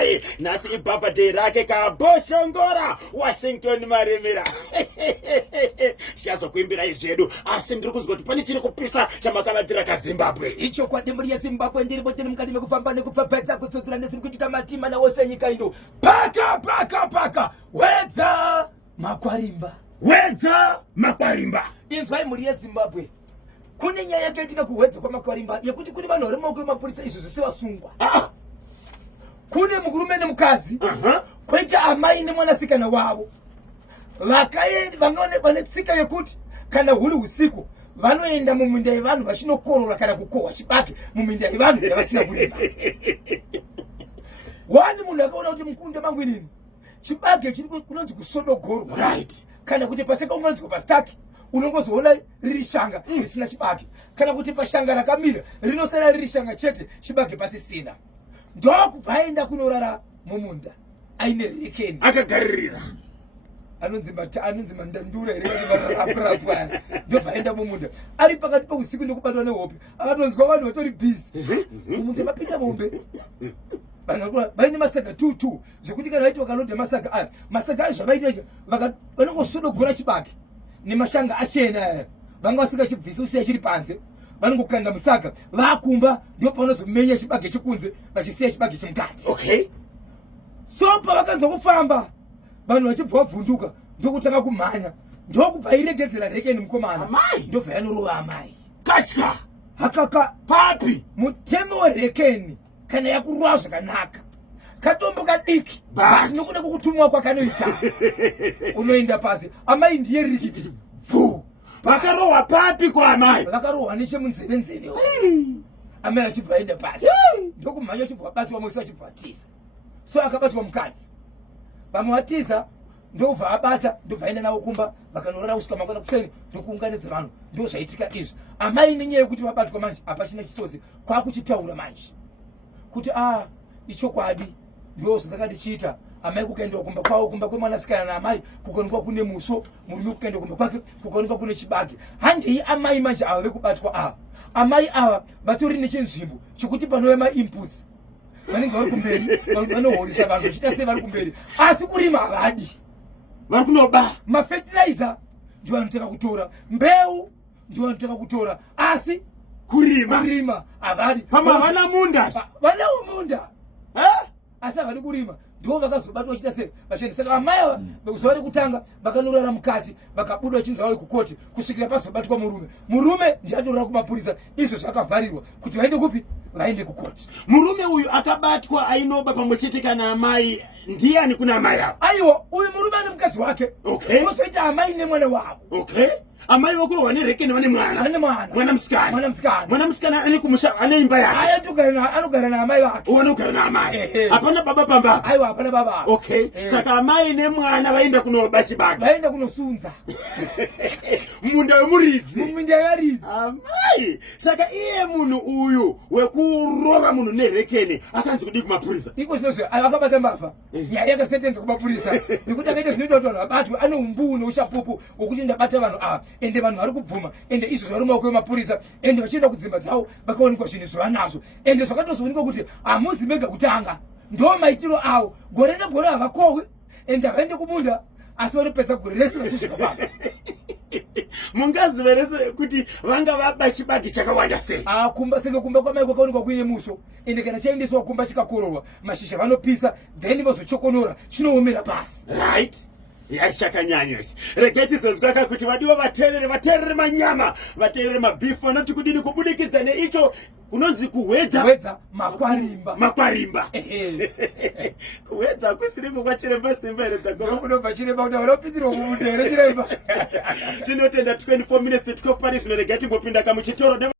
Hai, nasi ibabade rake kaboshongora Washington Maremera. Siyazo kuimbira izvedu asi ndiri kuzwa kuti pane chiri kupisa chamakavatira kaZimbabwe. Icho kwadi muri yeZimbabwe ndiri botini mukati mekufamba nekupfapfadza kutsodzera nezviri kuitika matima nawose nyika ino. Paka wedza makwarimba. Wedza makwarimba. Inzwai muri yeZimbabwe. Kune nyaya yakaitika kuwedza kwamakwarimba yekuti kuri vanhu vari mumaoko emapurisa izvo zvose vasungwa. Kune murume nemukadzi koita amai nemwanasikana wavo vakaenda vane tsika yekuti kana huri usiku vanoenda muminda yevanhu vachinokorora kana kukohwa chibage muminda yevanhu yavasina kurima. Wani munhu akaona kuti mukunda mangu inini chibage chiri kunonzi kusodogorwa, right, kana kuti pasakaunganidzwa pasitaki unongozoona riri shanga risina chibage, kana kuti pashanga rakamira rinosara riri shanga chete chibage pasisina. Ndokubva aenda kunorara mumunda aine rekeni akagaririra anonzi mandandura here varapurapwa. Ndobva aenda mumunda ari pakati peusiku nekubatwa nehope akatonzwa vanhu vatori bhizi mumunda mapinda mombe vanhu vaine masaga 2 zvekuti kana vaiti vakanodha masaga aya masaga ayo zvavaita vanongosodogora chibage nemashanga achena aya vanga vasingachibvisi usiya chiri panze vanongokanda musaga vakumba ndipo pavanozomenya chibage chikunze vachisiya chibage chimukati. Okay, so pavakanzwa kufamba vanhu vachibva vavhunduka ndokutanga kumhanya ndokubva iregedzera rekeni mukomana ndobva yanorova amai katya hakaka papi mutemo werekeni kana yakurova zvakanaka katombo kadiki nokuda kwokutumwa kwakanoita unoenda pasi amai ndiye rikiti pfu vakarohwa papi kwaamai vakarohwa nechemunzeve amai achibva aenda pasi ndokumhanya achibva abatwa mosi achibva atiza. So akabatwa mukadzi vamwe vatiza ndobva abata ndobva aenda navo kumba vakanorara kusvika mangwana kuseni ndokuunganidza vanhu ndozvaitika izvi. Amai nenyaya yekuti vabatwa manje hapachina chitodzi kwakuchitaura manje kuti ichokwadi ndozvakandichiita amai kukaendewa kumba kwavo kumba kwemwanasikana naamai kukaonekwa kune muso murume kukaenda kumba kwake kukaonekwa kune chibage. Handei amai manje ava vekubatwa ava amai ava vatori nechinzvimbo chekuti panouya mainputs vanenge vari kumberi vanohorisa vanhu vachiita sei vari kumberi asi kurima havadi vari kunoba mafertilizer ndiwo vanotanga kutora mbeu ndiwo vanotanga kutora asi kurima havadi pamavana munda vanawo munda asi havadi kurima ndo vakazobatwa vachita sei vashandi. Saka amai ava zuva rekutanga vakanorara mukati vakabuda vachinzi vari kukoti kusvikira pazobatwa murume ndiyatorora kumapurisa izvo zvakavharirwa kuti vaende kupi vaende kukoti. Murume uyu akabatwa ainoba pamwe chete kana amai ndiani kuna amai avo? Aiwa uyu murume ane mukadzi wake. Okay, unozoita amai nemwana wavo. Okay, amai vakurohwa nerekeni vane mwanamusikana ane kumusha ane imba yake anogara naamai vake. Vanogara naamai hapana baba pamba. Aiwa hapana baba. Okay, saka amai nemwana vaenda kunoba chibage vaenda kunosunza munda wemuridzi munda wevaridzi amai. Saka iye munhu uyu wekurova munhu nerekeni akanzi kudi kumapurisa iko zvinozvo akabata mbavha nyaya yakasentenza kumapurisa nekuti akaita zvinoita kuti vanhu vabatwe ane umbu neuchapupu wokuti ndabata vanhu ava ende vanhu vari kubvuma ende izvo zvari mumaoko emapurisa ende vachienda kudzimba dzavo vakaonekwa zvinhu zvavanazvo ende zvakatozoonekwa kuti hamuzi mega kutanga ndo maitiro avo gore negore havakohwi ende havaende kumunda asi vanopedza gore rese vachisvika papa. Mungazive rese kuti vanga vaba chibage chakawanda sei? Kumba senge kumba kwamai kwakaonekwa kuine muso ende kana chaendeswa kumba chikakororwa mashizha vanopisa then vozochokonora chinoomera pasi. Right, yashakanyanya ichi. Regai tizonzwa kuti vadiwa vateerere manyama vateerere mabhifu vanoti kudini kubudikidza neicho kunonzi kuwedza makwarimba. Kuwedza kusiripo kwachiremba simba here takoma kunobva chiremba kuti vanopindirwa mumunda here chiremba. Tinotenda 24 minutes to 12 pari zvino regai timbopinda kamuchitoro